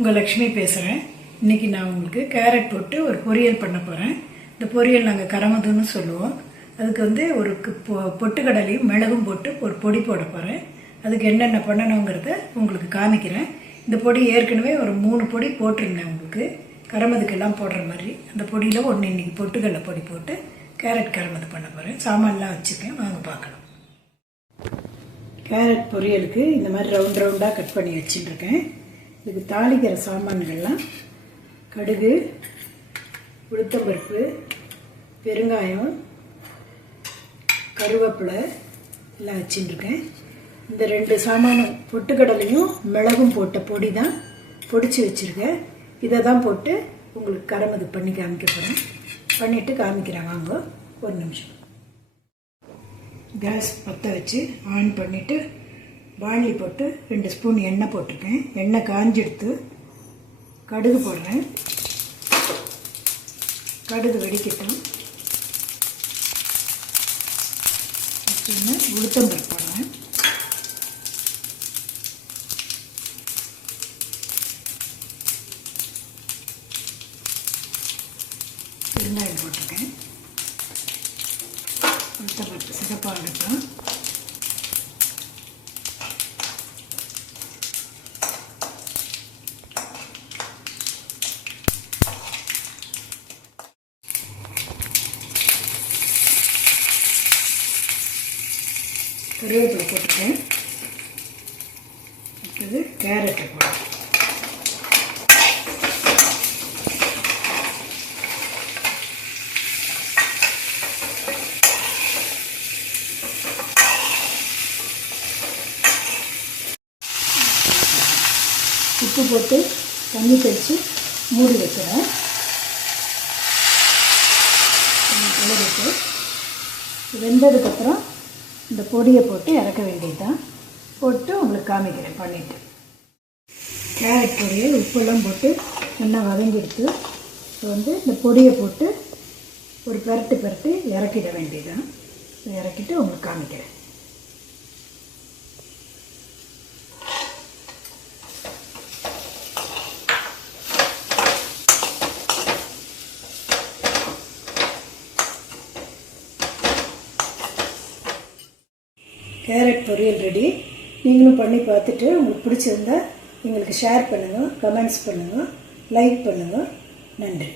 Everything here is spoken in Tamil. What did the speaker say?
உங்கள் லக்ஷ்மி பேசுகிறேன். இன்றைக்கி நான் உங்களுக்கு கேரட் போட்டு ஒரு பொரியல் பண்ண போகிறேன். இந்த பொரியல் நாங்கள் கரமதுன்னு சொல்லுவோம். அதுக்கு ஒரு பொட்டுக்கடலையும் மிளகும் போட்டு ஒரு பொடி போட போகிறேன். அதுக்கு என்னென்ன பண்ணணுங்கிறத உங்களுக்கு காமிக்கிறேன். இந்த பொடி ஏற்கனவே ஒரு 3 பொடி போட்டிருந்தேன் உங்களுக்கு, கரமதுக்கெல்லாம் போடுற மாதிரி. அந்த பொடியில் ஒன்று இன்றைக்கி பொட்டுக்கடலை பொடி போட்டு கேரட் கரமது பண்ண போகிறேன். சாமான்லாம் வச்சுருக்கேன், வாங்க பார்க்கலாம். கேரட் பொரியலுக்கு இந்த மாதிரி ரவுண்ட் ரவுண்டாக கட் பண்ணி வச்சுட்டுருக்கேன். இதுக்கு தாளிக்கிற சாமான்கள்லாம் கடுகு, உளுத்தம்பருப்பு, பெருங்காயம், கருவேப்பிலை எல்லாம் வச்சுட்டுருக்கேன். இந்த 2 சாமானும் பொட்டுக்கடலையும் மிளகும் போட்ட பொடி தான் பொடிச்சு வச்சுருக்கேன். இதை தான் போட்டு உங்களுக்கு கரமது பண்ணி காமிக்க போகிறேன். பண்ணிவிட்டு காமிக்கிறேன், வாங்க. ஒரு நிமிஷம். கேஸ் பற்ற வச்சு ஆன் பண்ணிவிட்டு வாணலி போட்டு 2 ஸ்பூன் எண்ணெய் போட்டிருக்கேன். எண்ணெய் காஞ்செடுத்து கடுகு போடுறேன். கடுகு வெடிக்கட்டும். உளுத்தம்பருப்பு போடுறேன். பெருங்காயம் போட்டிருக்கேன். உளுத்தம்பருப்பு சிகப்பாகட்டும். கருவேப்பிலை போட்டுட்டேன். அடுத்தது கேரட்டை போடுறேன். உப்பு போட்டு தண்ணி தெளித்து மூடி வைக்கிறேன். கிளறிட்டு வெந்ததுக்கப்புறம் இந்த பொடியை போட்டு இறக்க வேண்டியதுதான். போட்டு உங்களுக்கு காமிக்கிறேன் பண்ணிவிட்டு. கேரட் பொடியை உப்பெல்லாம் போட்டு நல்லா வதங்கிடுத்து. இப்போ இந்த பொடியை போட்டு ஒரு பெரட்டு இறக்கிட வேண்டியதுதான். இறக்கிட்டு உங்களுக்கு காமிக்கிறேன். கேரட் பொரியல் ரெடி. நீங்களும் பண்ணி பார்த்துட்டு உங்களுக்கு பிடிச்சிருந்தா எங்களுக்கு ஷேர் பண்ணுங்கள், கமெண்ட்ஸ் பண்ணுங்கள், லைக் பண்ணுங்கள். நன்றி.